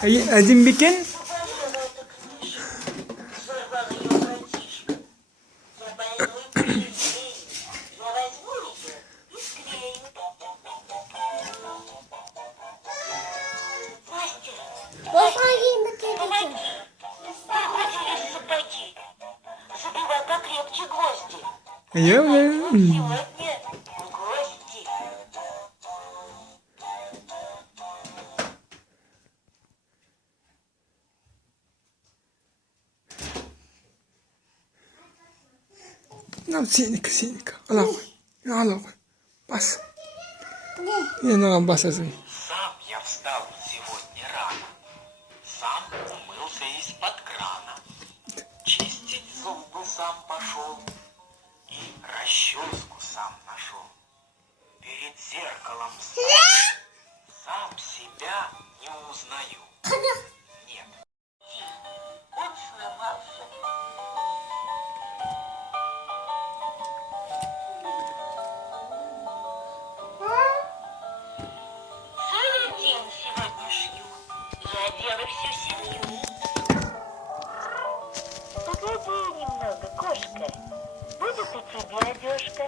Один бекен? Забивай покрепче гвозди. Я Сегодня гости. Ну, Сеника. Алло. Бас. Я на баса звони. Сам я встал сегодня рано, сам умылся из-под крана, чистить зубы сам пошел и расческу сам нашел. Перед зеркалом сам себя не узнаю. Нет. Он сломался. Целый день сегодня шью. Я одела всю семью. Погоди немного, кошка. Будет и тебе одежка.